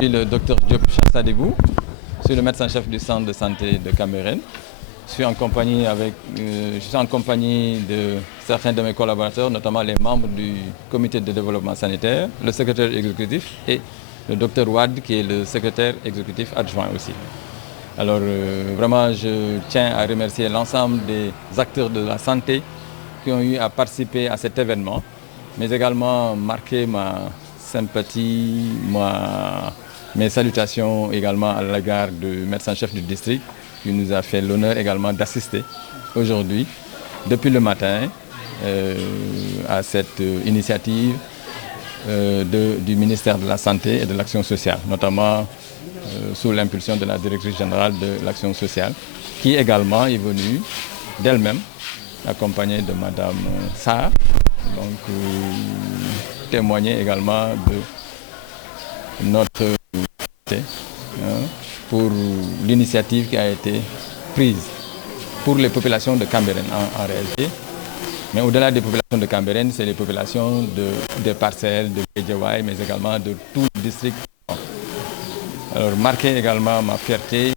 Le docteur Diop Sadibou, je suis le médecin-chef du centre de santé de Cambérène. Je suis en compagnie de certains de mes collaborateurs, notamment les membres du comité de développement sanitaire, le secrétaire exécutif et le docteur Wad qui est le secrétaire exécutif adjoint aussi. Alors vraiment, je tiens à remercier l'ensemble des acteurs de la santé qui ont eu à participer à cet événement, mais également marquer ma sympathie, mes salutations également à l'égard du médecin-chef du district qui nous a fait l'honneur également d'assister aujourd'hui, depuis le matin, à cette initiative du ministère de la Santé et de l'Action sociale, notamment sous l'impulsion de la directrice générale de l'Action sociale, qui également est venue d'elle-même, accompagnée de Madame Sarr, donc témoigner également de notre pour l'initiative qui a été prise pour les populations de Cambérène en réalité. Mais au-delà des populations de Cambérène, c'est les populations des parcelles, de Guédiawaye, mais également de tout le district. Alors marquer également ma fierté,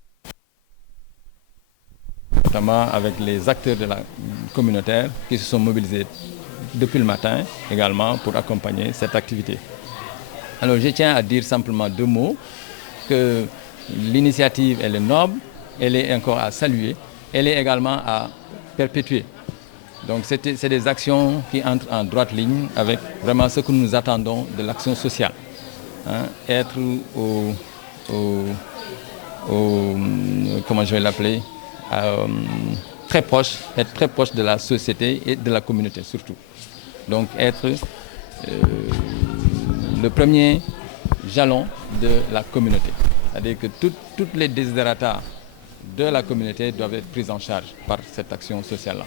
notamment avec les acteurs de la communautaire qui se sont mobilisés depuis le matin également pour accompagner cette activité. Alors je tiens à dire simplement deux mots, que l'initiative elle est noble, elle est encore à saluer, elle est également à perpétuer. Donc c'est des actions qui entrent en droite ligne avec vraiment ce que nous attendons de l'action sociale. Être comment je vais l'appeler, être très proche de la société et de la communauté surtout. Donc être le premier jalon de la communauté. C'est-à-dire que toutes les desiderata de la communauté doivent être prises en charge par cette action sociale-là.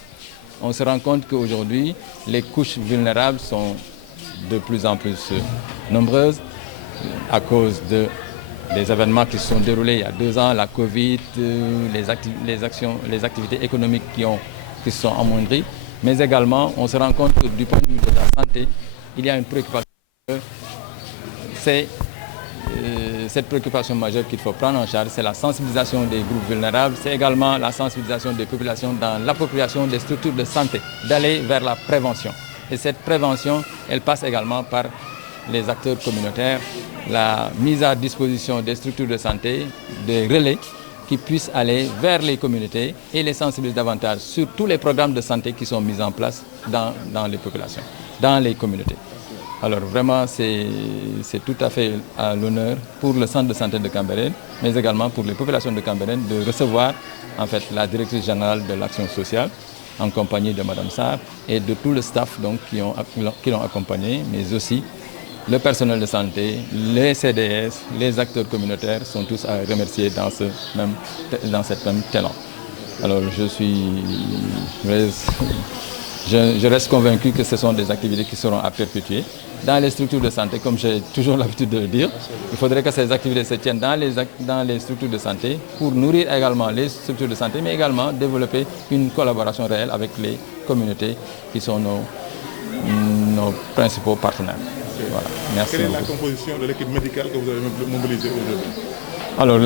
On se rend compte qu'aujourd'hui, les couches vulnérables sont de plus en plus nombreuses à cause des événements qui se sont déroulés il y a 2 ans, la Covid, les activités économiques qui se sont amoindries. Mais également, on se rend compte que du point de vue de la santé, il y a une préoccupation. C'est cette préoccupation majeure qu'il faut prendre en charge, c'est la sensibilisation des groupes vulnérables, c'est également la sensibilisation des populations dans l'appropriation des structures de santé, d'aller vers la prévention. Et cette prévention, elle passe également par les acteurs communautaires, la mise à disposition des structures de santé, des relais qui puissent aller vers les communautés et les sensibiliser davantage sur tous les programmes de santé qui sont mis en place dans les populations, dans les communautés. Alors vraiment, c'est tout à fait à l'honneur pour le centre de santé de Cambérène, mais également pour les populations de Cambérène de recevoir en fait la directrice générale de l'action sociale en compagnie de Madame Sarr et de tout le staff donc, qui l'ont accompagnée, mais aussi le personnel de santé, les CDS, les acteurs communautaires sont tous à remercier dans cette même talent. Alors je reste convaincu que ce sont des activités qui seront à perpétuer. Dans les structures de santé, comme j'ai toujours l'habitude de le dire, il faudrait que ces activités se tiennent dans les structures de santé pour nourrir également les structures de santé, mais également développer une collaboration réelle avec les communautés qui sont nos principaux partenaires. Voilà. Merci. Quelle est beaucoup. la composition de l'équipe médicale que vous avez mobilisée aujourd'hui? Alors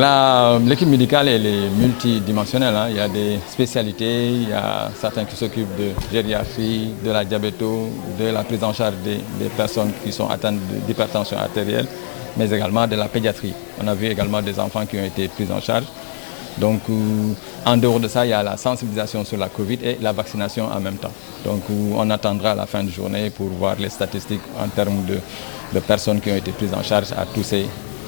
l'équipe médicale elle est multidimensionnelle. Il y a des spécialités, il y a certains qui s'occupent de gériatrie, de la diabéto, de la prise en charge des personnes qui sont atteintes d'hypertension artérielle, mais également de la pédiatrie. On a vu également des enfants qui ont été pris en charge. Donc en dehors de ça, il y a la sensibilisation sur la Covid et la vaccination en même temps. Donc on attendra à la fin de journée pour voir les statistiques en termes de personnes qui ont été prises en charge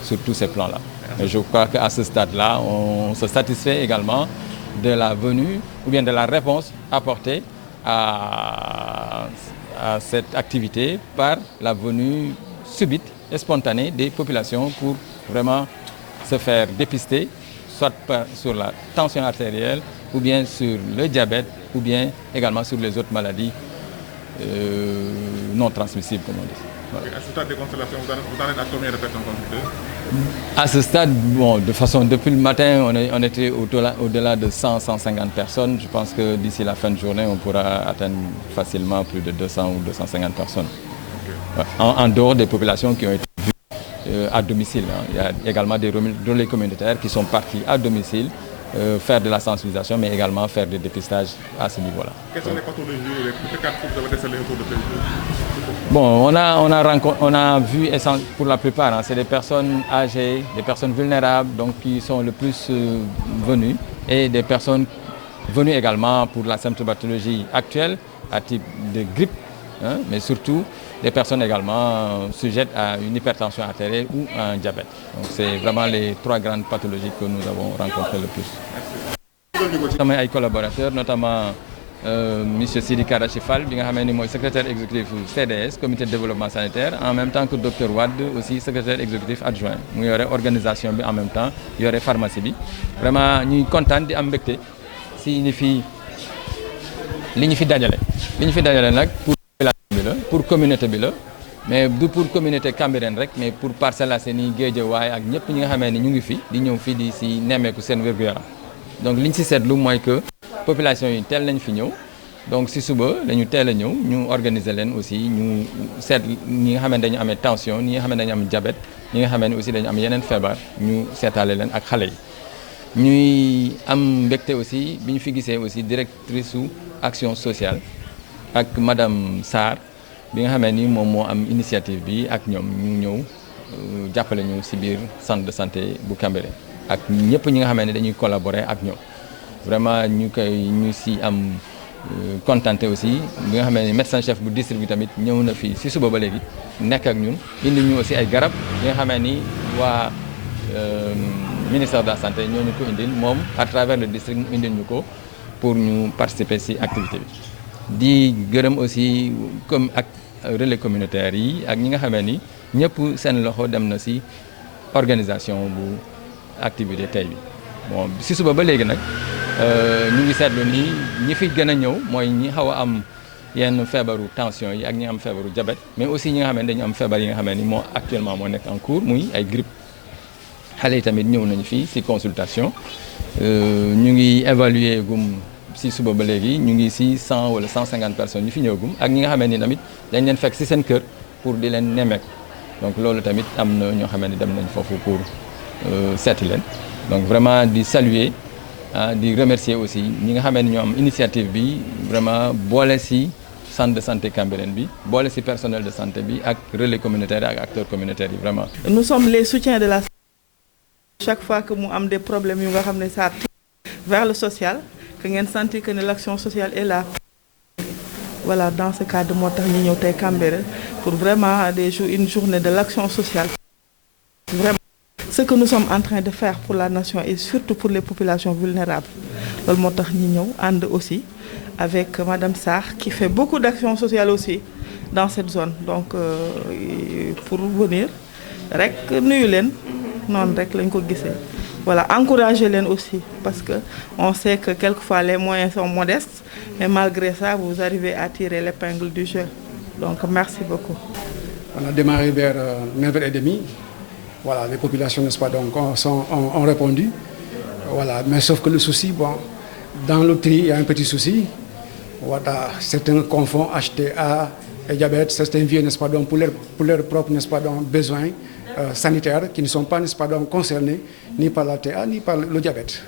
sur tous ces plans-là. Et je crois qu'à ce stade-là, on se satisfait également de la venue ou bien de la réponse apportée à cette activité par la venue subite et spontanée des populations pour vraiment se faire dépister soit sur la tension artérielle, ou bien sur le diabète, ou bien également sur les autres maladies non transmissibles, comme on dit. Voilà. À ce stade des constellations, vous en êtes à combien de personnes consultées? À ce stade, bon, de façon, depuis le matin, on était au-delà de 100, 150 personnes. Je pense que d'ici la fin de journée, on pourra atteindre facilement plus de 200 ou 250 personnes. Okay. En dehors des populations qui ont été vues à domicile. Hein. Il y a également des relais communautaires qui sont partis à domicile faire de la sensibilisation, mais également faire des dépistages à ce niveau-là. Quelles sont les pathologies, les cas que vous avez décelés autour de ces jours? Bon, on a vu, pour la plupart, hein, c'est des personnes âgées, des personnes vulnérables, donc qui sont le plus venues, et des personnes venues également pour la symptomatologie actuelle, à type de grippe, hein, mais surtout des personnes également sujettes à une hypertension artérielle ou à un diabète. Donc c'est vraiment les 3 grandes pathologies que nous avons rencontrées le plus. Sama ay collaborateurs, notamment monsieur Sidi Karachifal, bi nga xamee ni mooy secrétaire exécutif CDS, comité de développement sanitaire, en même temps que docteur Wade, aussi secrétaire exécutif adjoint. mu yore organisation bi en même temps yore pharmacie bi. Vraiment ñuy kontaan di am mbégte si li ñu fi dajale nag pour communauté bi la, mais du pour communauté Cambérène rek, mais pour Parcelles Assainies, Guédiawaye ak ñëpp ñi nga xamee ni ñu ngi fi di ñëw fii di si nemmeeku seen wér-gu-yaram. Donc li ñu si seetlu mooy que population yi teel nañ fi ñëw, donc si suba dañu teel a ñëw ñu organiser leen aussi ñu seet ñi nga xam ne dañu amee tension, ñi nga xam ne dañu am diabète, ñi nga xam ne aussi dañu am yeneen feebar ñu seetaale leen ak xale yi. ñuy am mbégte aussi bi ñu fi gisee aussi directrice su action sociale ak madame Sarr bi nga xamee ni moom moo am initiative bi ak ñoom ñu ñëw jàppale ñu si biir centre de santé bu Cambérène ak ñëpp ñi nga xamee ne dañuy collaborer ak ñoom. Vraiment ñu si am contenté aussi bi nga xamee ni médecin chef bu district bi tamit ñëw na fii si suba ba léegi nekk ak ñun indi ñu aussi ay garab yi nga xamee ni waa ministère de la santé ñoo ñu ko indil moom à travers le district mu indil ñu ko pour ñu participer si activité bi. di gërëm aussi comme ak relais communautaire yi ak ñi nga xamee ni ñëpp seen loxo dem na si organisation bu activité tey bi. Bon si suba ba léegi nag ñu ngi seetlu ni ñi fi gën a ñëw mooy ñi xaw a am yenn feebaru tension yi ak ñi am feebaru diabète, mais aussi ñi nga xam ne dañu am feebar yi nga xam ne moo actuellement moo nekk en cours muy ay grippe. Xale yi tamit ñëw nañu fii si consultation ñu ngi évaluer gum si suba ba léegi ñu ngi si 100 wala 150 personnes ñu fi ñëw gum ak ñi nga xam ne tamit dañ leen fekk si seen kër pour di leen nemmeeku. Donc loolu tamit am na ñoo xam ne dem nañ foofu pour seeti leen. Donc vraiment di saluer di remercier aussi ñi nga xamee ni ñoo am initiative bi vraiment boole si centre de santé Cambérène bi boole si personnel de santé bi ak relais communautaire ak acteurs communautaires yi vraiment. Nous sommes les soutiens de la santé. Chaque fois que mu am des problèmes yu nga xam ne ça tire vers le social que ngeen sentir que ne l'action sociale est là. Voilà, dans ce cadre moo tax ñu ñëw tey Cambérène pour vraiment une journée de l'action sociale. Vraiment ce que nous sommes en train de faire pour la nation et surtout pour les populations vulnérables. Loolu moo tax ñu ñëw ànd aussi avec madame Sarr qui fait beaucoup d'actions sociales aussi dans cette zone. Donc pour venir rek nuyu leen noonu rek lañ ko gisee. Voilà, encourager leen aussi parce que on sait que quelquefois les moyens sont modestes, mais malgré ça vous arrivez à tirer l'épingle du jeu. Donc merci beaucoup. On a démarré vers 9h30. Voilà, les populations, n'est-ce pas, donc ont répondu. Voilà, mais sauf que le souci, bon, dans le tri, il y a un petit souci. Voilà, certains confondent HTA et diabète, certains viennent, n'est-ce pas, donc pour leurs propres, n'est-ce pas, donc besoins sanitaires qui ne sont pas, n'est-ce pas, donc concernés ni par la TA ni par le diabète.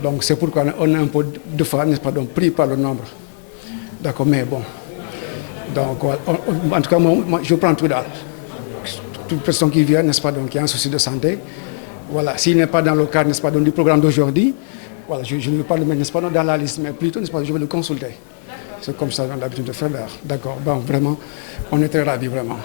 Donc c'est pourquoi on a un peu de fois, n'est-ce pas, donc pris par le nombre. D'accord, mais bon. Donc en tout cas, moi je prends tout d'art. Toute personne qui vient, n'est-ce pas, donc qui a un souci de santé, voilà, s'il n'est pas dans le cadre, n'est-ce pas, donc du programme d'aujourd'hui, voilà, je ne veux pas le mettre, n'est-ce pas, dans la liste, mais plutôt, n'est-ce pas, je vais le consulter. C'est comme ça qu'on a l'habitude de faire. D'accord, bon, vraiment, on est très ravis, vraiment.